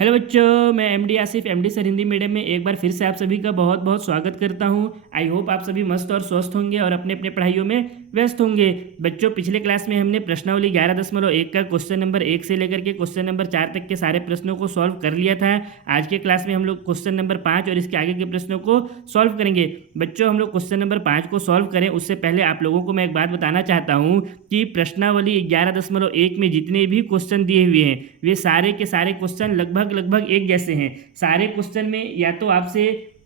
Hello बच्चों, मैं MD Asif MD sir Hindi medium में एक बार फिर से आप सभी का बहुत बहुत स्वागत करता हूं। आई होप आप सभी मस्त और स्वस्थ होंगे और अपने अपने पढ़ाइयों में व्यस्त होंगे। बच्चों, पिछले क्लास में हमने प्रश्नावली 11.1 का क्वेश्चन नंबर 1 से लेकर के क्वेश्चन नंबर 4 तक के सारे प्रश्नों को सॉल्व कर लिया था। आज के क्लास में हम लोग क्वेश्चन नंबर 5 और इसके आगे के प्रश्नों को सॉल्व करेंगे। बच्चों, हम लोग क्वेश्चन नंबर 5 को सॉल्व करें उससे पहले आप लोगों को मैं एक बात बताना चाहता हूँ कि प्रश्नावली 11.1 में जितने भी क्वेश्चन दिए हुए हैं वे सारे के सारे क्वेश्चन लगभग एक जैसे हैं। सारे क्वेश्चन में या तो आपसे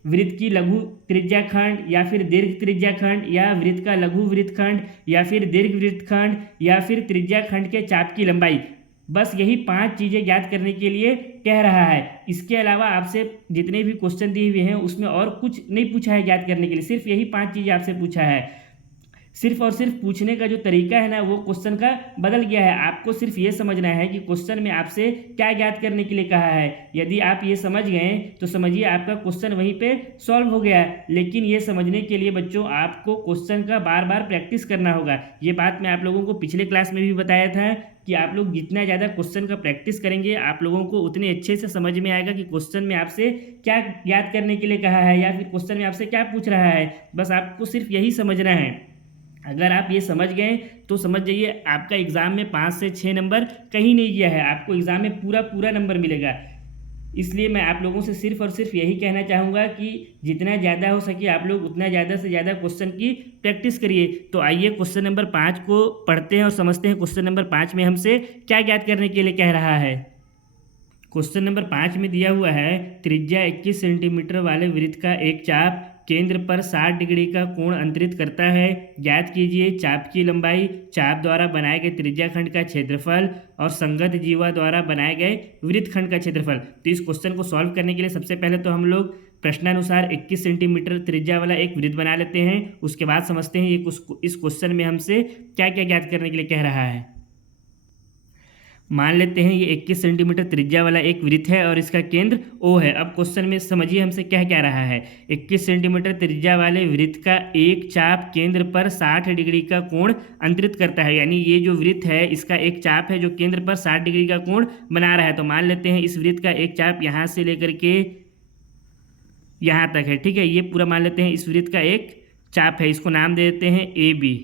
वृत्त की लघु त्रिज्याखंड या फिर दीर्घ त्रिज्याखंड या वृत्त का लघु वृत्तखंड या फिर दीर्घ वृत्तखंड या फिर त्रिज्याखंड के चाप की लंबाई, बस यही 5 चीज़ें ज्ञात करने के लिए कह रहा है। इसके अलावा आपसे जितने भी क्वेश्चन दिए हुए हैं उसमें और कुछ नहीं पूछा है ज्ञात करने के लिए, सिर्फ यही 5 चीज़ें आपसे पूछा है। सिर्फ और सिर्फ पूछने का जो तरीका है ना वो क्वेश्चन का बदल गया है। आपको सिर्फ ये समझना है कि क्वेश्चन में आपसे क्या ज्ञात करने के लिए कहा है। यदि आप ये समझ गए तो समझिए आपका क्वेश्चन वहीं पे सॉल्व हो गया। लेकिन ये समझने के लिए बच्चों आपको क्वेश्चन का बार बार प्रैक्टिस करना होगा। ये बात मैं आप लोगों को पिछले क्लास में भी बताया था कि आप लोग जितना ज़्यादा क्वेश्चन का प्रैक्टिस करेंगे आप लोगों को उतने अच्छे से समझ में आएगा कि क्वेश्चन में आपसे क्या याद करने के लिए कहा है या फिर क्वेश्चन में आपसे क्या पूछ रहा है। बस आपको सिर्फ यही समझना है। अगर आप ये समझ गए तो समझ जाइए आपका एग्ज़ाम में 5 से 6 नंबर कहीं नहीं गया है, आपको एग्ज़ाम में पूरा नंबर मिलेगा। इसलिए मैं आप लोगों से सिर्फ और सिर्फ यही कहना चाहूँगा कि जितना ज़्यादा हो सके आप लोग उतना ज़्यादा से ज़्यादा क्वेश्चन की प्रैक्टिस करिए। तो आइए क्वेश्चन नंबर 5 को पढ़ते हैं और समझते हैं क्वेश्चन नंबर 5 में हमसे क्या ज्ञात करने के लिए कह रहा है। क्वेश्चन नंबर 5 में दिया हुआ है त्रिज्या 21 सेंटीमीटर वाले वृत्त का एक चाप केंद्र पर 60 डिग्री का कोण अंतरित करता है। ज्ञात कीजिए चाप की लंबाई, चाप द्वारा बनाए गए त्रिज्याखंड का क्षेत्रफल और संगत जीवा द्वारा बनाए गए वृत्तखंड का क्षेत्रफल। तो इस क्वेश्चन को सॉल्व करने के लिए सबसे पहले तो हम लोग प्रश्नानुसार 21 सेंटीमीटर त्रिज्या वाला एक वृत्त बना लेते हैं। उसके बाद समझते हैं ये इस क्वेश्चन में हमसे क्या क्या ज्ञात करने के लिए कह रहा है। मान लेते हैं ये 21 सेंटीमीटर त्रिज्या वाला एक वृत्त है और इसका केंद्र O है। अब क्वेश्चन में समझिए हमसे क्या कह रहा है। 21 सेंटीमीटर त्रिज्या वाले वृत्त का एक चाप केंद्र पर 60 डिग्री का कोण अंतरित करता है, यानी ये जो वृत्त है इसका एक चाप है जो केंद्र पर 60 डिग्री का कोण बना रहा है। तो मान लेते हैं इस वृत्त का एक चाप यहाँ से लेकर के यहाँ तक है, ठीक है। ये पूरा मान लेते हैं इस वृत्त का एक चाप है, इसको नाम दे देते हैं AB।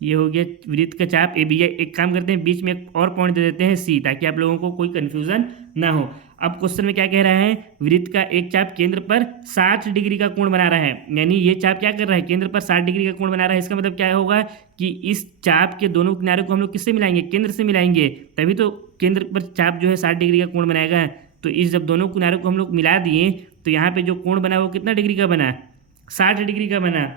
ये हो गया वृत्त का चाप AB। एक काम करते हैं बीच में एक और पॉइंट दे देते हैं C, ताकि आप लोगों को कोई कन्फ्यूज़न ना हो। अब क्वेश्चन में क्या कह रहा है, वृत्त का एक चाप केंद्र पर 60 डिग्री का कोण बना रहा है, यानी ये चाप क्या कर रहा है, केंद्र पर 60 डिग्री का कोण बना रहा है। इसका मतलब क्या होगा कि इस चाप के दोनों किनारे को हम लोग किससे मिलाएंगे, केंद्र से मिलाएंगे, तभी तो केंद्र पर चाप जो है 60 डिग्री का कोण बनाएगा। तो इस जब दोनों किनारों को हम लोग मिला दिए तो यहाँ पर जो कोण बना वो कितना डिग्री का बना, 60 डिग्री का बना।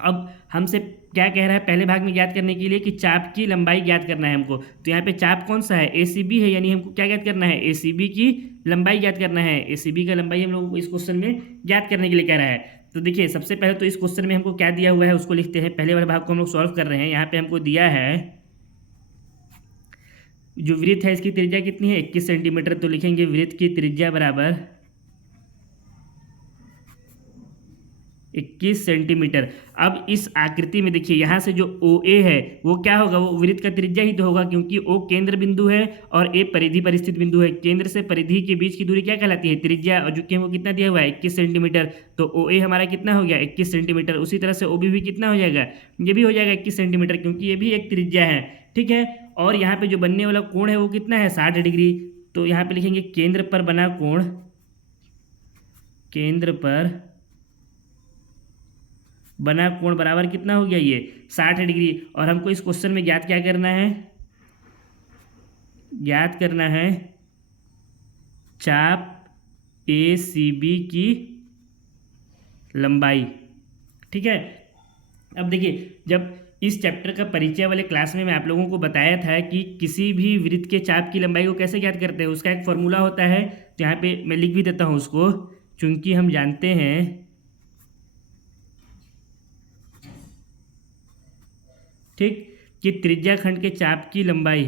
अब हमसे क्या कह रहा है पहले भाग में ज्ञात करने के लिए कि चाप की लंबाई ज्ञात करना है हमको। तो यहाँ पे चाप कौन सा है, ACB है, यानी हमको क्या ज्ञात करना है, ACB की लंबाई ज्ञात करना है। ACB का लंबाई हम लोगों को इस क्वेश्चन में ज्ञात करने के लिए कह रहा है। तो देखिए सबसे पहले तो इस क्वेश्चन में हमको क्या दिया हुआ है उसको लिखते हैं। पहले वाले भाग को हम लोग सॉल्व कर रहे हैं। यहाँ पे हमको दिया है जो वृत्त है इसकी त्रिज्या कितनी है, 21 सेंटीमीटर। तो लिखेंगे वृत्त की त्रिज्या बराबर 21 सेंटीमीटर। अब इस आकृति में देखिए यहाँ से जो OA है वो क्या होगा, वो वृत्त का त्रिज्या ही तो होगा, क्योंकि O केंद्र बिंदु है और A परिधि पर स्थित बिंदु है। केंद्र से परिधि के बीच की दूरी क्या कहलाती है, त्रिज्या, और जो कि हमको कितना दिया हुआ है 21 सेंटीमीटर। तो OA हमारा कितना हो गया 21 सेंटीमीटर। उसी तरह से OB भी कितना हो जाएगा, ये भी हो जाएगा 21 सेंटीमीटर, क्योंकि ये भी एक त्रिज्या है, ठीक है। और यहाँ पे जो बनने वाला कोण है वो कितना है 60 डिग्री। तो यहाँ पे लिखेंगे केंद्र पर बना कोण, केंद्र पर बना कोण बराबर कितना हो गया ये 60 डिग्री। और हमको इस क्वेश्चन में ज्ञात क्या करना है, ज्ञात करना है चाप ACB की लंबाई, ठीक है। अब देखिए जब इस चैप्टर का परिचय वाले क्लास में मैं आप लोगों को बताया था कि किसी भी वृत्त के चाप की लंबाई को कैसे ज्ञात करते हैं, उसका एक फॉर्मूला होता है। तो यहाँ पे मैं लिख भी देता हूँ उसको, चूंकि हम जानते हैं ठीक कि त्रिज्याखंड के चाप की लंबाई,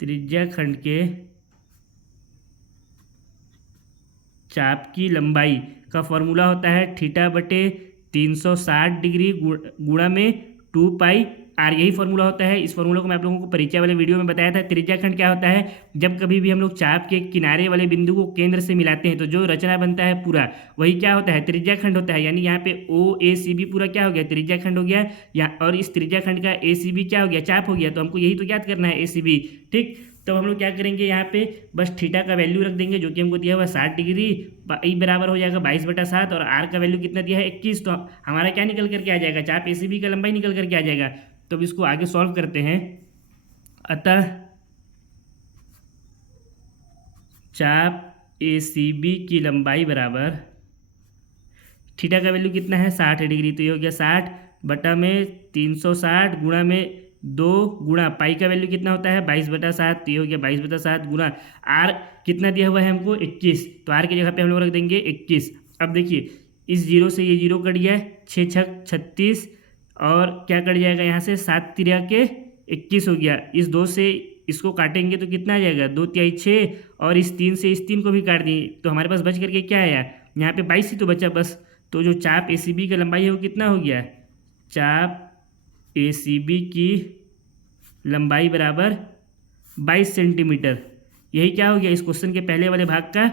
त्रिज्याखंड के चाप की लंबाई का फॉर्मूला होता है थीटा बटे 360 डिग्री गुणा में 2 पाई आर यही फॉर्मूला होता है। इस फॉर्मूला को मैं आप लोगों को परिचय वाले वीडियो में बताया था। त्रिज्या खंड क्या होता है, जब कभी भी हम लोग चाप के किनारे वाले बिंदु को केंद्र से मिलाते हैं तो जो रचना बनता है पूरा वही क्या होता है, त्रिज्या खंड होता है। यानी यहाँ पे OACB पूरा क्या हो गया, त्रिज्या खंड हो गया। और इस त्रिज्या खंड का ACB क्या हो गया, चाप हो गया। तो हमको यही तो याद करना है, ACB। ठीक, तो हम लोग क्या करेंगे, यहाँ पे बस थीटा का वैल्यू रख देंगे जो कि हमको दिया हुआ 60 डिग्री, ई बराबर हो जाएगा 22/7, और आर का वैल्यू कितना दिया है 21। तो हमारा क्या निकल करके आ जाएगा, चाप ACB का लंबाई निकल करके आ जाएगा। तो अब इसको आगे सॉल्व करते हैं। अतः चाप ACB की लंबाई बराबर, थीटा का वैल्यू कितना है 60 डिग्री, तो ये हो गया 60/360 गुणा में 2 गुणा पाई का वैल्यू कितना होता है 22/7, तो ये हो गया 22/7 गुणा आर कितना दिया हुआ है हमको 21, तो आर की जगह पे हम लोग रख देंगे 21। अब देखिए इस जीरो से ये जीरो कट गया, 6 छक 36, और क्या कट जाएगा यहाँ से 7 तिरिया के 21 हो गया। इस 2 से इसको काटेंगे तो कितना आ जाएगा 2 तिहाई 6, और इस 3 से इस 3 को भी काट दिए तो हमारे पास बच करके क्या आया, यहाँ पे 22 ही तो बचा बस। तो जो चाप ACB की लंबाई है वो कितना हो गया, चाप ACB की लंबाई बराबर 22 सेंटीमीटर। यही क्या हो गया, इस क्वेश्चन के पहले वाले भाग का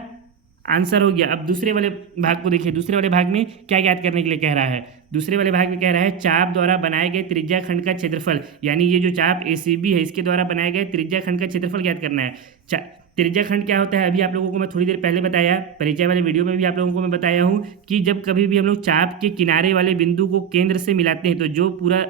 आंसर हो गया। अब दूसरे वाले भाग को देखिए, दूसरे वाले भाग में क्या याद करने के लिए कह रहा है। दूसरे वाले भाग में कह रहा है चाप द्वारा बनाए गए त्रिज्या खंड का क्षेत्रफल, यानी ये जो चाप ACB है इसके द्वारा बनाए गए त्रिज्या खंड का क्षेत्रफल याद करना है। त्रिज्या खंड क्या होता है, अभी आप लोगों को मैं थोड़ी देर पहले बताया, परिचय वाले वीडियो में भी आप लोगों को मैं बताया हूँ कि जब कभी भी हम लोग चाप के किनारे वाले बिंदु को केंद्र से मिलाते हैं तो जो पूरा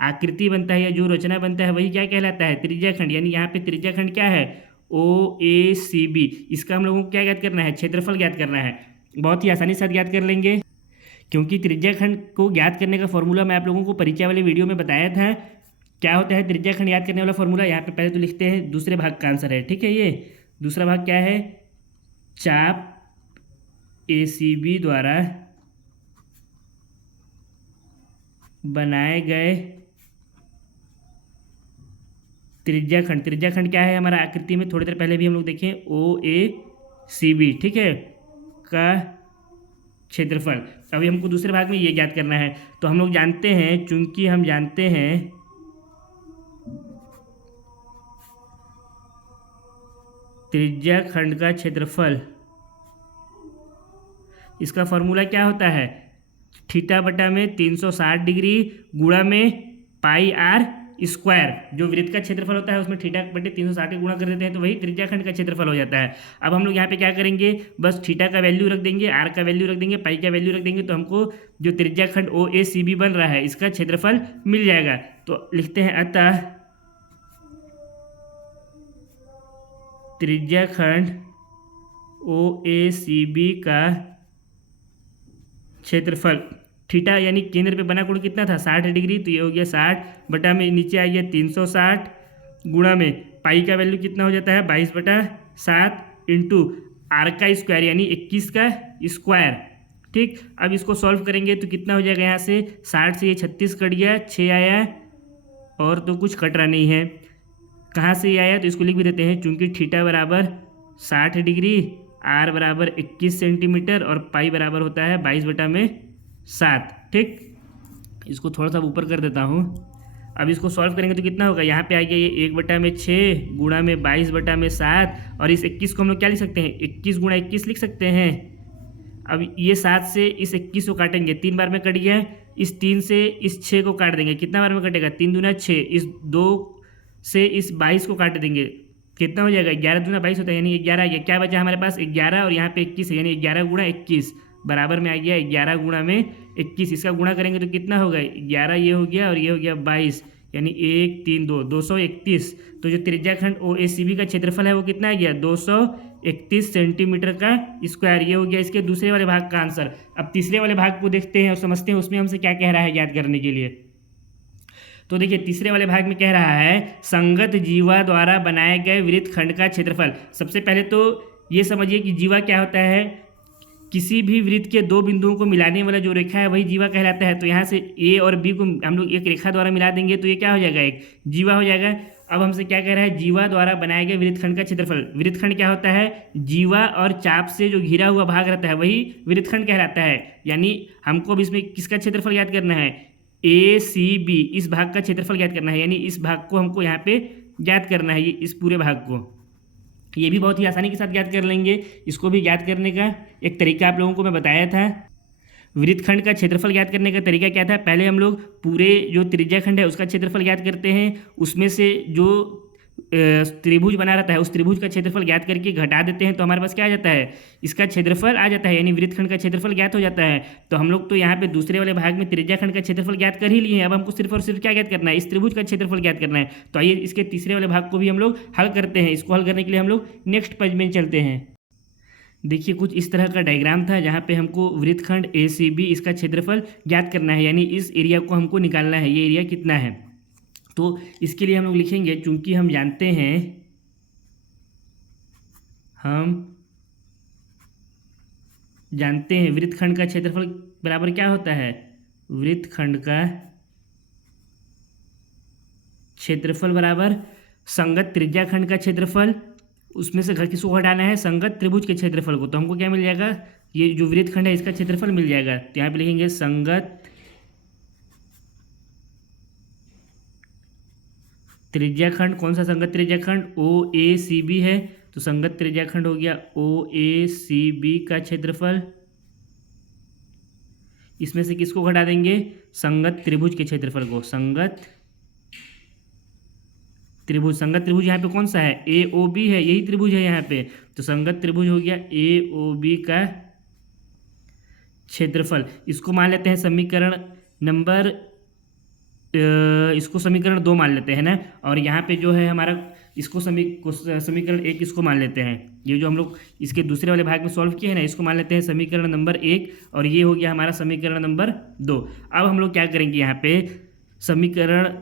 आकृति बनता है या जो रचना बनता है वही क्या कहलाता है, त्रिज्या खंड। यानी यहाँ पे त्रिज्या खंड क्या है, OACB। इसका हम लोगों को क्या याद करना है, क्षेत्रफल याद करना है। बहुत ही आसानी से साथ याद कर लेंगे, क्योंकि त्रिज्या खंड को ज्ञात करने का फॉर्मूला मैं आप लोगों को परिचय वाले वीडियो में बताया था। क्या होता है त्रिज्या खंड याद करने वाला फॉर्मूला, यहाँ पे पहले तो लिखते हैं, दूसरे भाग का आंसर है। ठीक है, ये दूसरा भाग क्या है, चाप ACB द्वारा बनाए गए त्रिज्या खंड। त्रिज्या खंड क्या है हमारा आकृति में, थोड़ी देर पहले भी हम लोग देखें, OACB, ठीक है, का क्षेत्रफल। अभी हमको दूसरे भाग में ये ज्ञात करना है। तो हम लोग जानते हैं, चूंकि हम जानते हैं त्रिज्या खंड का क्षेत्रफल, इसका फॉर्मूला क्या होता है, थीटा बटा में 360 डिग्री गुणा में पाई आर स्क्वायर। जो वृत्त का क्षेत्रफल होता है उसमें थीटा बटे 360 के गुणा कर देते हैं तो वही त्रिज्या खंड का क्षेत्रफल हो जाता है। अब हम लोग यहाँ पे क्या करेंगे, बस थीटा का वैल्यू रख देंगे, आर का वैल्यू रख देंगे, पाई का वैल्यू रख देंगे, तो हमको जो त्रिज्या खंड OACB बन रहा है इसका क्षेत्रफल मिल जाएगा। तो लिखते हैं, अतः त्रिज्या खंड OACB का क्षेत्रफल, थीटा यानी केंद्र पे बना कोण कितना था 60 डिग्री, तो ये हो गया 60 बटा में नीचे आ गया 360 गुणा में पाई का वैल्यू कितना हो जाता है 22/7 इंटू आर का स्क्वायर यानी 21 का स्क्वायर। ठीक, अब इसको सॉल्व करेंगे तो कितना हो जाएगा, यहाँ से 60 से ये 36 कट गया, 6 आया, और तो कुछ कट रहा नहीं है। कहाँ से ये आया, तो इसको लिख भी देते हैं, चूंकि थीटा बराबर 60 डिग्री, आर बराबर 21 सेंटीमीटर और पाई बराबर होता है 22/7। ठीक, इसको थोड़ा सा ऊपर कर देता हूँ। अब इसको सॉल्व करेंगे तो कितना होगा, यहाँ पे आ गया ये 1/6 गुणा में 22/7, और इस 21 को हम लोग क्या लिख सकते हैं, 21 गुणा 21 लिख सकते हैं। अब ये 7 से इस 21 को काटेंगे, 3 बार में कट गया, इस 3 से इस 6 को काट देंगे, कितना बार में कटेगा 3 दूना 6, इस 2 से इस 22 को काट देंगे, कितना हो जाएगा 11 दूना 22 होता है, यानी 11 आ गया। क्या बचा हमारे पास 11, और यहाँ पे 21 है, यानी 11 गुणा 21 बराबर में आ गया 11 गुणा में 21। इसका गुणा करेंगे तो कितना होगा, 11 ये हो गया और ये हो गया 22, यानी 1 3 2 231। तो जो त्रिज्या खंड OACB का क्षेत्रफल है वो कितना आ गया 231 सेंटीमीटर का स्क्वायर। ये हो गया इसके दूसरे वाले भाग का आंसर। अब तीसरे वाले भाग को देखते हैं और समझते हैं उसमें हमसे क्या कह रहा है याद करने के लिए। तो देखिए तीसरे वाले भाग में कह रहा है संगत जीवा द्वारा बनाए गए वृत्त खंड का क्षेत्रफल। सबसे पहले तो ये समझिए कि जीवा क्या होता है, किसी भी वृत्त के दो बिंदुओं को मिलाने वाला जो रेखा है वही जीवा कहलाता है। तो यहाँ से A और B को हम लोग एक रेखा द्वारा मिला देंगे तो ये क्या हो जाएगा, एक जीवा हो जाएगा। अब हमसे क्या कह रहा है, जीवा द्वारा बनाए गए वृत्तखंड का क्षेत्रफल। वृत्तखंड क्या होता है, जीवा और चाप से जो घिरा हुआ भाग रहता है वही वृत्तखंड कहलाता है। यानी हमको अब इसमें किसका क्षेत्रफल याद करना है, ACB इस भाग का क्षेत्रफल ज्ञात करना है, यानी इस भाग को हमको यहाँ पे ज्ञात करना है, ये इस पूरे भाग को। ये भी बहुत ही आसानी के साथ ज्ञात कर लेंगे। इसको भी ज्ञात करने का एक तरीका आप लोगों को मैं बताया था। वृत्तखंड का क्षेत्रफल ज्ञात करने का तरीका क्या था, पहले हम लोग पूरे जो त्रिज्याखंड है उसका क्षेत्रफल ज्ञात करते हैं, उसमें से जो त्रिभुज बना रहता है उस त्रिभुज का क्षेत्रफल ज्ञात करके घटा देते हैं, तो हमारे पास क्या आ जाता है, इसका क्षेत्रफल आ जाता है, यानी वृत्तखंड का क्षेत्रफल ज्ञात हो जाता है। तो हम लोग तो यहाँ पे दूसरे वाले भाग में त्रिज्याखंड का क्षेत्रफल ज्ञात कर ही लिए हैं, अब हमको सिर्फ और सिर्फ क्या ज्ञात करना है, इस त्रिभुज का क्षेत्रफल ज्ञात करना है। तो आइए इसके तीसरे वाले भाग को भी हम लोग हल करते हैं। इसको हल करने के लिए हम लोग नेक्स्ट पेज में चलते हैं। देखिए कुछ इस तरह का डायग्राम था जहाँ पे हमको वृत्तखंड ACB इसका क्षेत्रफल ज्ञात करना है, यानी इस एरिया को हमको निकालना है, ये एरिया कितना है। तो इसके लिए हम लोग लिखेंगे, चूंकि हम जानते हैं वृत्तखंड का क्षेत्रफल बराबर क्या होता है, वृत्तखंड का क्षेत्रफल बराबर संगत त्रिज्याखंड का क्षेत्रफल, उसमें से किसको घटाना है, संगत त्रिभुज के क्षेत्रफल को। तो हमको क्या मिल जाएगा, ये जो वृत्तखंड है इसका क्षेत्रफल मिल जाएगा। तो यहाँ पे लिखेंगे संगत त्रिज्याखंड, कौन सा संगत त्रिज्याखंड, OACB है, तो संगत त्रिज्याखंड हो गया OACB का क्षेत्रफल। इसमें से किसको घटा देंगे, संगत त्रिभुज के क्षेत्रफल को। संगत त्रिभुज यहाँ पे कौन सा है, AOB है, यही त्रिभुज है यहाँ पे। तो संगत त्रिभुज हो गया AOB का क्षेत्रफल। इसको मान लेते हैं समीकरण नंबर, इसको समीकरण 2 मान लेते हैं ना, और यहाँ पे जो है हमारा इसको समीकरण 1 इसको मान लेते हैं। ये जो हम लोग इसके दूसरे वाले भाग में सॉल्व किए हैं ना, इसको मान लेते हैं समीकरण नंबर 1, और ये हो गया हमारा समीकरण नंबर 2। अब हम लोग क्या करेंगे, यहाँ पे समीकरण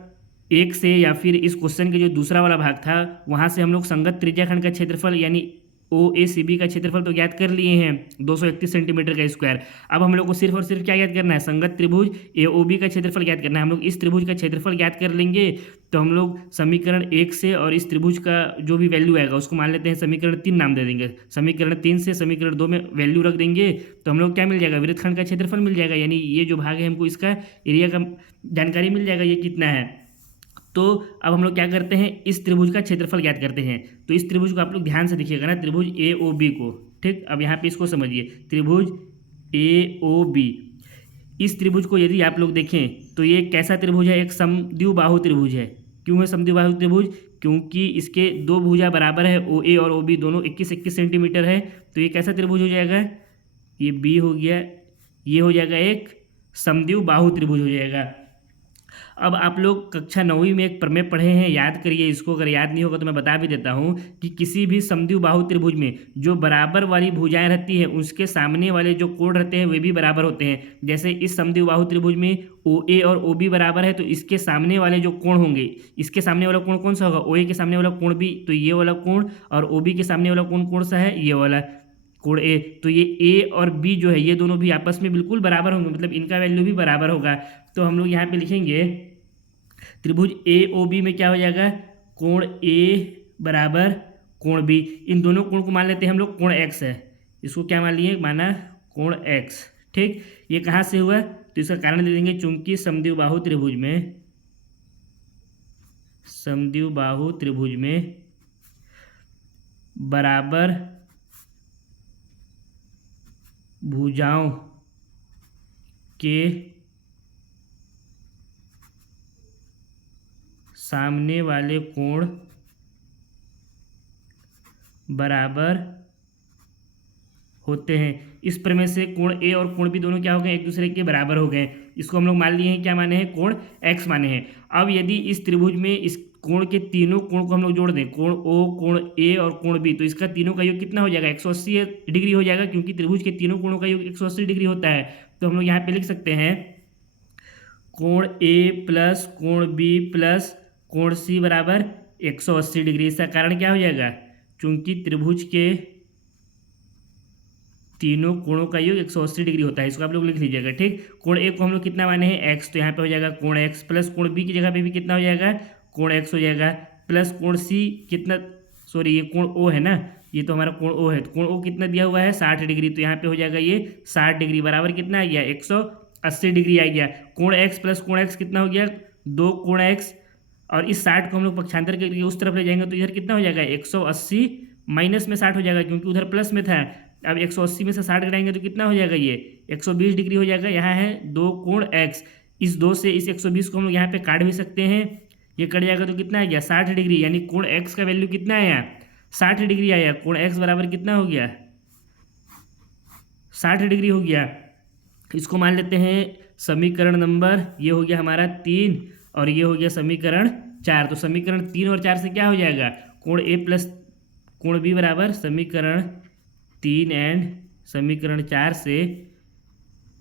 1 से या फिर इस क्वेश्चन के जो दूसरा वाला भाग था वहाँ से हम लोग संगत त्रिज्याखंड का क्षेत्रफल यानी OACB का क्षेत्रफल तो ज्ञात कर लिए हैं 231 सेंटीमीटर का स्क्वायर। अब हम लोग को सिर्फ और सिर्फ क्या ज्ञात करना है, संगत त्रिभुज AOB का क्षेत्रफल ज्ञात करना है। हम लोग इस त्रिभुज का क्षेत्रफल ज्ञात कर लेंगे, तो हम लोग समीकरण 1 से और इस त्रिभुज का जो भी वैल्यू आएगा उसको मान लेते हैं समीकरण 3 नाम दे देंगे। समीकरण 3 से समीकरण 2 में वैल्यू रख देंगे, तो हम लोग क्या मिल जाएगा, वृत्तखंड का क्षेत्रफल मिल जाएगा, यानी ये जो भाग है हमको इसका एरिया का जानकारी मिल जाएगा, ये कितना है। तो अब हम लोग क्या करते हैं, इस त्रिभुज का क्षेत्रफल ज्ञात करते हैं। तो इस त्रिभुज को आप लोग ध्यान से देखिएगा ना, त्रिभुज AOB को, ठीक। अब यहाँ पे इसको समझिए, त्रिभुज AOB, इस त्रिभुज को यदि आप लोग देखें तो ये कैसा त्रिभुज है, एक समद्विबाहु त्रिभुज है। क्यों है समद्विबाहु त्रिभुज, क्योंकि इसके दो भुजा बराबर है, OA और OB दोनों 21-21 सेंटीमीटर है। तो ये कैसा त्रिभुज हो जाएगा, ये B हो गया, ये हो जाएगा एक समद्विबाहु त्रिभुज हो जाएगा। अब आप लोग कक्षा 9वीं में एक प्रमेय पढ़े हैं, याद करिए इसको, अगर याद नहीं होगा तो मैं बता भी देता हूँ कि किसी भी समद्विबाहु त्रिभुज में जो बराबर वाली भुजाएं रहती है उसके सामने वाले जो कोण रहते हैं वे भी बराबर होते हैं। जैसे इस समद्विबाहु त्रिभुज में OA और OB बराबर है, तो इसके सामने वाले जो कोण होंगे, इसके सामने वाला कोण कौन सा होगा, OA के सामने वाला कोण भी, तो ये वाला कोण, और OB के सामने वाला कोण कौन सा है, ये वाला कोण A। तो ये A और B जो है ये दोनों भी आपस में बिल्कुल बराबर होंगे, मतलब इनका वैल्यू भी बराबर होगा। तो हम लोग यहाँ पे लिखेंगे त्रिभुज AOB में क्या हो जाएगा, कोण A बराबर कोण B। इन दोनों कोण को मान लेते हैं हम लोग कोण X है, इसको क्या मान लिए, माना कोण X, ठीक। ये कहाँ से हुआ, तो इसका कारण दे देंगे, चूंकि समद्विबाहु त्रिभुज में बराबर भुजाओं के सामने वाले कोण बराबर होते हैं। इस प्रमेय से कोण A और कोण B दोनों क्या हो गए, एक दूसरे के बराबर हो गए। इसको हम लोग मान लिए हैं, क्या माने हैं, कोण X माने हैं। अब यदि इस त्रिभुज में इस कोण के तीनों कोण को हम लोग जोड़ दें, कोण O, कोण A और कोण B, तो इसका तीनों का योग कितना हो जाएगा, 180 डिग्री हो जाएगा, क्योंकि त्रिभुज के तीनों कोणों का योग 180 डिग्री होता है। तो हम लोग यहाँ पे लिख सकते हैं कोण A प्लस कोण B प्लस कोण C बराबर 180 डिग्री। इसका कारण क्या हो जाएगा, चूंकि त्रिभुज के तीनों कोणों का योग 180 डिग्री होता है। इसको आप लोग लिख लीजिएगा, ठीक। कोण A को हम लोग कितना माने हैं, X, तो यहाँ पे हो जाएगा कोण X प्लस कोण B की जगह पे भी कितना हो जाएगा, कोण X हो जाएगा, प्लस कोण C कितना, सॉरी ये कोण O है ना, ये तो हमारा कोण O है, तो कोण O कितना दिया हुआ है 60 डिग्री, तो यहाँ पे हो जाएगा ये 60 डिग्री बराबर कितना आ गया, 80 डिग्री आ गया। कोण x प्लस कोण x कितना हो गया, 2 कोण x, और इस 60 को हम लोग पक्षांतर करके उस तरफ ले जाएंगे तो इधर कितना हो जाएगा, 180 माइनस में 60 हो जाएगा क्योंकि उधर प्लस में था। अब 180 में से 60 घटाएंगे तो कितना हो जाएगा, ये 120 डिग्री हो जाएगा। यहाँ है 2 कोण x, इस 2 से इस 120 को हम लोग यहाँ पे काट भी सकते हैं, ये कट जाएगा तो कितना आ गया 60 डिग्री, यानी कोण x का वैल्यू कितना आया, 60 डिग्री आया। कोण x बराबर कितना हो गया, 60 डिग्री हो गया। इसको मान लेते हैं समीकरण नंबर, ये हो गया हमारा 3 और ये हो गया समीकरण 4। तो समीकरण 3 और 4 से क्या हो जाएगा, कोण a प्लस कोण b बराबर समीकरण 3 एंड समीकरण 4 से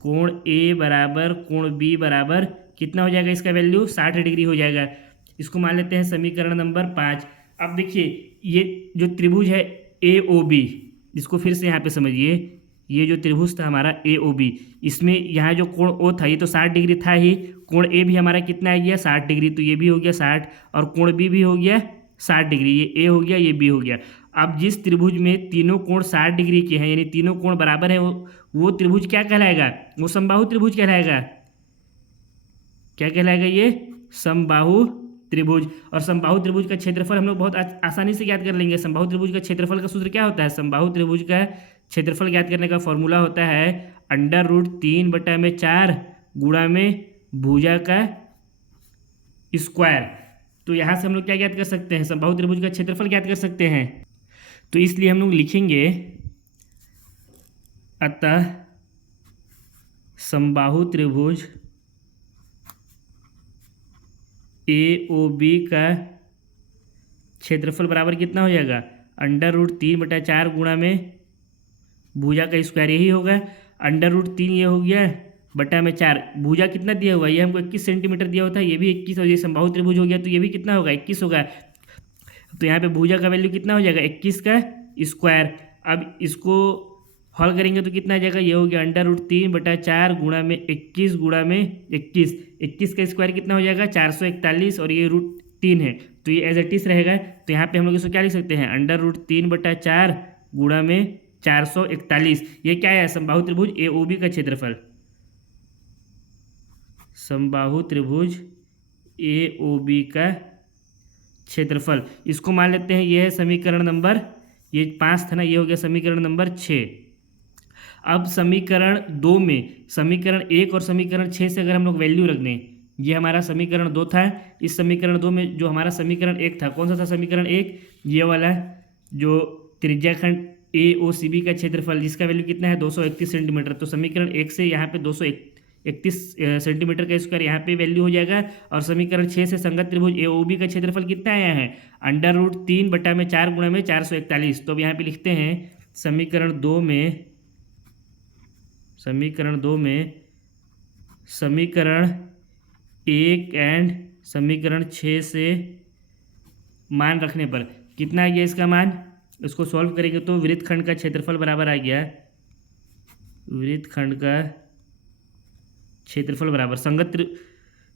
कोण a बराबर कोण b बराबर कितना हो जाएगा, इसका वैल्यू 60 डिग्री हो जाएगा। इसको मान लेते हैं समीकरण नंबर 5। अब देखिए ये जो त्रिभुज है AOB, इसको फिर से यहाँ पे समझिए, ये जो त्रिभुज था हमारा AOB, इसमें यहाँ जो कोण O था ये तो 60 डिग्री था ही, कोण A भी हमारा कितना आ गया 60 डिग्री, तो ये भी हो गया 60 और कोण B भी हो गया 60 डिग्री, ये A हो गया ये B हो गया। अब जिस त्रिभुज में तीनों कोण 60 डिग्री के हैं यानी तीनों कोण बराबर है, वो त्रिभुज क्या कहलाएगा, वो समबाहु त्रिभुज कहलाएगा। क्या कहलाएगा, ये समबाहु त्रिभुज। और समबाहु त्रिभुज का क्षेत्रफल हम लोग बहुत आसानी से ज्ञात कर लेंगे। समबाहु त्रिभुज का क्षेत्रफल का सूत्र क्या होता है, समबाहु त्रिभुज का क्षेत्रफल ज्ञात करने का फॉर्मूला होता है √3/4 गुणा में भुजा का स्क्वायर। तो यहाँ से हम लोग क्या ज्ञात कर सकते हैं, समबाहु त्रिभुज का क्षेत्रफल ज्ञात कर सकते हैं। तो इसलिए हम लोग लिखेंगे अतः समबाहु त्रिभुज AOB का क्षेत्रफल बराबर कितना हो जाएगा, √3/4 गुणा में भुजा का स्क्वायर, यही होगा। √3 ये हो गया बटा में 4, भुजा कितना दिया हुआ है, ये हमको 21 सेंटीमीटर दिया होता है, ये भी 21 हो, ये समबाहु त्रिभुज हो गया तो ये भी कितना होगा 21 होगा। तो यहाँ पे भुजा का वैल्यू कितना हो जाएगा 21 का स्क्वायर। अब इसको हल करेंगे तो कितना आ जाएगा, ये हो गया √3/4 गुणा में 21 गुणा में 21 का स्क्वायर कितना हो जाएगा 441 और ये √3 है तो ये एज इट इज रहेगा। तो यहाँ पे हम लोग इसको क्या लिख सकते हैं, √3/4 गुणा में 441, ये क्या है समबाहु त्रिभुज AOB का क्षेत्रफल। समबाहु त्रिभुज AOB का क्षेत्रफल, इसको मान लेते हैं ये है समीकरण नंबर, ये 5 था ना, ये हो गया समीकरण नंबर 6। अब समीकरण 2 में समीकरण 1 और समीकरण 6 से अगर हम लोग वैल्यू रख दें, ये हमारा समीकरण 2 था, इस समीकरण 2 में जो हमारा समीकरण 1 था, कौन सा था समीकरण 1, ये वाला जो त्रिज्याखंड AOCB का क्षेत्रफल जिसका वैल्यू कितना है 231 सेंटीमीटर। तो समीकरण 1 से यहाँ पे 231 सेंटीमीटर का स्क्वायर यहाँ पे वैल्यू हो जाएगा। और समीकरण 6 से संगत त्रिभुज AOB का क्षेत्रफल कितना आया है, √3/4 गुणा में 441। तो अब यहाँ पे लिखते हैं समीकरण 2 में समीकरण 1 एंड समीकरण 6 से मान रखने पर कितना आ गया इसका मान, इसको सॉल्व करेंगे तो वृत्तखंड का क्षेत्रफल बराबर आ गया, वृत्तखंड का क्षेत्रफल बराबर संगत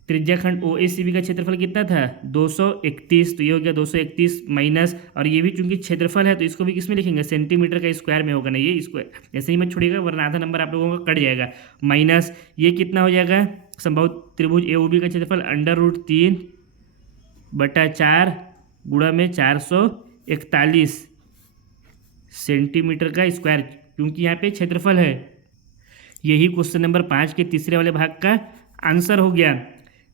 त्रिज्याखंड OACB का क्षेत्रफल कितना था 231, तो ये हो गया 231 माइनस, और ये भी चूंकि क्षेत्रफल है तो इसको भी किस में लिखेंगे, सेंटीमीटर का स्क्वायर में होगा ना, ये स्क्वायर ऐसे ही मत छोड़िएगा वरना आधा नंबर आप लोगों का कट जाएगा, माइनस ये कितना हो जाएगा समबाहु त्रिभुज AOB का क्षेत्रफल √3/4 गुणा में 441 सेंटीमीटर का स्क्वायर, क्योंकि यहाँ पे क्षेत्रफल है। यही क्वेश्चन नंबर 5 के तीसरे वाले भाग का आंसर हो गया।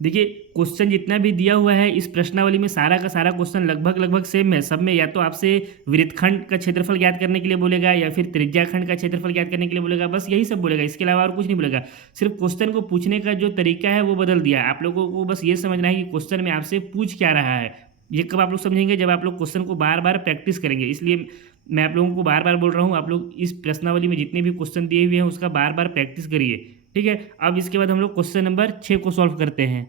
देखिए क्वेश्चन जितना भी दिया हुआ है इस प्रश्नावली में सारा का सारा क्वेश्चन लगभग सेम है। सब में या तो आपसे वृत्तखंड का क्षेत्रफल ज्ञात करने के लिए बोलेगा या फिर त्रिज्याखंड का क्षेत्रफल ज्ञात करने के लिए बोलेगा, बस यही सब बोलेगा, इसके अलावा और कुछ नहीं बोलेगा। सिर्फ क्वेश्चन को पूछने का जो तरीका है वो बदल दिया। आप लोगों को बस ये समझना है कि क्वेश्चन में आपसे पूछ क्या रहा है। ये कब आप लोग समझेंगे, जब आप लोग क्वेश्चन को बार बार प्रैक्टिस करेंगे। इसलिए मैं आप लोगों को बार बार बोल रहा हूँ, आप लोग इस प्रश्नावली में जितने भी क्वेश्चन दिए हुए हैं उसका बार बार प्रैक्टिस करिए, ठीक है। अब इसके बाद हम लोग क्वेश्चन नंबर 6 को सॉल्व करते हैं।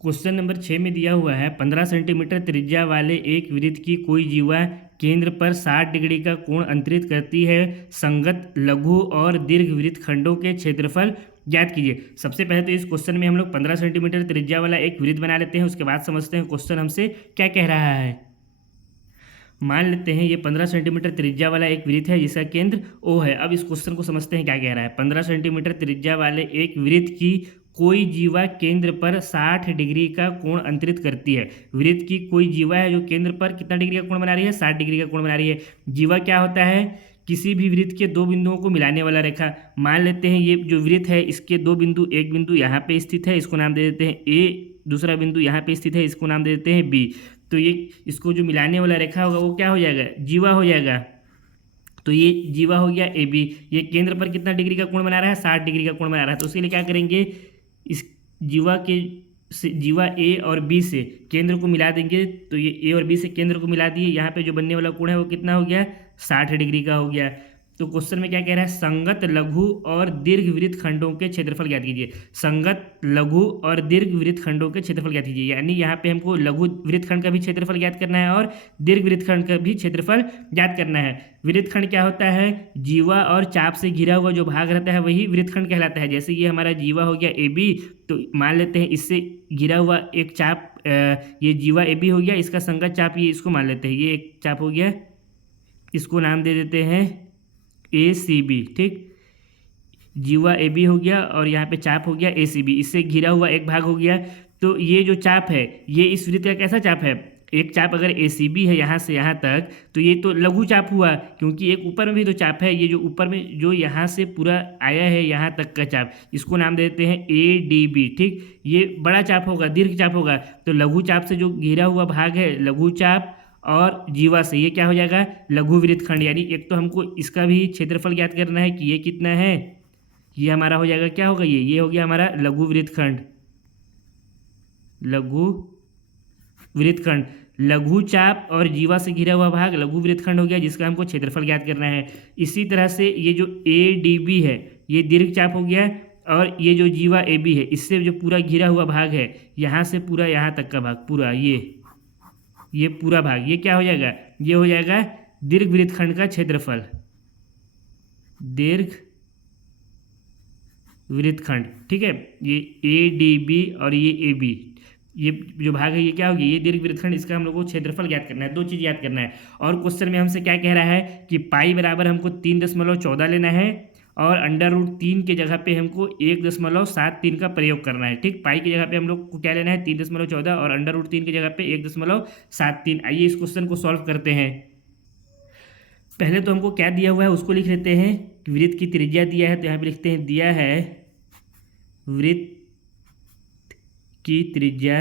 क्वेश्चन नंबर 6 में दिया हुआ है 15 सेंटीमीटर त्रिज्या वाले एक वृत्त की कोई जीवा केंद्र पर 60 डिग्री का कोण अंतरित करती है, संगत लघु और दीर्घ वृत्तखंडों के क्षेत्रफल ज्ञात कीजिए। सबसे पहले तो इस क्वेश्चन में हम लोग 15 सेंटीमीटर त्रिज्या वाला एक वृत्त बना लेते हैं, उसके बाद समझते हैं क्वेश्चन हमसे क्या कह रहा है। मान लेते हैं ये 15 सेंटीमीटर त्रिज्या वाला एक वृत्त है जिसका केंद्र O है। अब इस क्वेश्चन को समझते हैं क्या कह रहा है। 15 सेंटीमीटर त्रिज्या वाले एक वृत्त की कोई जीवा केंद्र पर 60 डिग्री का कोण अंतरित करती है। वृत्त की कोई जीवा है जो केंद्र पर कितना डिग्री का कोण बना रही है, 60 डिग्री का कोण बना रही है। जीवा क्या होता है, किसी भी वृत्त के दो बिंदुओं को मिलाने वाला रेखा। मान लेते हैं ये जो वृत्त है इसके दो बिंदु, एक बिंदु यहाँ पे स्थित है, इसको नाम दे देते हैं ए, दूसरा बिंदु यहाँ पे स्थित है, इसको नाम दे देते हैं बी। तो ये इसको जो मिलाने वाला रेखा होगा वो क्या हो जाएगा, जीवा हो जाएगा। तो ये जीवा हो गया ए बी। ये केंद्र पर कितना डिग्री का कोण बना रहा है, 60 डिग्री का कोण बना रहा है। तो उसके लिए क्या करेंगे, इस जीवा के जीवा ए और बी से केंद्र को मिला देंगे। तो ये ए और बी से केंद्र को मिला दिए, यहाँ पे जो बनने वाला कोण है वो कितना हो गया, 60 डिग्री का हो गया। तो क्वेश्चन में क्या कह रहा है, संगत लघु और दीर्घ वृत्त खंडों के क्षेत्रफल ज्ञात कीजिए। संगत लघु और दीर्घ वृत्त खंडों के क्षेत्रफल ज्ञात कीजिए, यानी यहाँ पे हमको लघु वृत्तखंड का भी क्षेत्रफल ज्ञात करना है और दीर्घ वृत्तखंड का भी क्षेत्रफल ज्ञात करना है। वृत्तखंड क्या होता है, जीवा और चाप से घिरा हुआ जो भाग रहता है वही वृत्तखंड कहलाता है। जैसे ये हमारा जीवा हो गया ए बी, तो मान लेते हैं इससे घिरा हुआ एक चाप, ये जीवा ए बी हो गया, इसका संगत चाप ये इसको मान लेते हैं, ये एक चाप हो गया, इसको नाम दे देते हैं ए सी बी। ठीक, जीवा ए बी हो गया और यहाँ पे चाप हो गया ए सी बी, इससे घिरा हुआ एक भाग हो गया। तो ये जो चाप है ये इस वृत्त का कैसा चाप है, एक चाप अगर ए सी बी है यहाँ से यहाँ तक, तो ये तो लघु चाप हुआ, क्योंकि एक ऊपर में भी तो चाप है। ये जो ऊपर में जो यहाँ से पूरा आया है यहाँ तक का चाप, इसको नाम देते हैं ए डी बी। ठीक, ये बड़ा चाप होगा, दीर्घ चाप होगा। तो लघु चाप से जो घिरा हुआ भाग है लघु चाप और जीवा से, ये क्या हो जाएगा, लघु वृत्तखंड। यानी एक तो हमको इसका भी क्षेत्रफल ज्ञात करना है कि ये कितना है, ये हमारा हो जाएगा, क्या होगा, ये हो गया हमारा लघु वृत्तखंड। लघु वृत्तखंड, लघु चाप और जीवा से घिरा हुआ भाग लघु वृत्तखंड हो गया, जिसका हमको क्षेत्रफल ज्ञात करना है। इसी तरह से ये जो ए डी बी है ये दीर्घ चाप हो गया, और ये जो जीवा ए बी है इससे जो पूरा घिरा हुआ भाग है यहाँ से पूरा यहाँ तक का भाग, पूरा ये पूरा भाग, ये क्या हो जाएगा, ये हो जाएगा दीर्घ वृत्तखंड का क्षेत्रफल। दीर्घ वृत्तखंड, ठीक है, ये ए डी बी और ये ए बी, ये जो भाग है ये क्या होगी, ये दीर्घ वृत्तखंड, इसका हम लोग को क्षेत्रफल ज्ञात करना है। दो चीज़ याद करना है। और क्वेश्चन में हमसे क्या कह रहा है कि पाई बराबर हमको 3.14 लेना है और √3 के जगह पे हमको 1.73 का प्रयोग करना है। ठीक, पाई की जगह पे हम लोग को क्या लेना है, 3.14 और √3 की जगह पे 1.73। आइए इस क्वेश्चन को सॉल्व करते हैं। पहले तो हमको क्या दिया हुआ है उसको लिख लेते हैं। वृत्त की त्रिज्या दिया है, तो यहाँ पे लिखते हैं दिया है वृत्त की त्रिज्या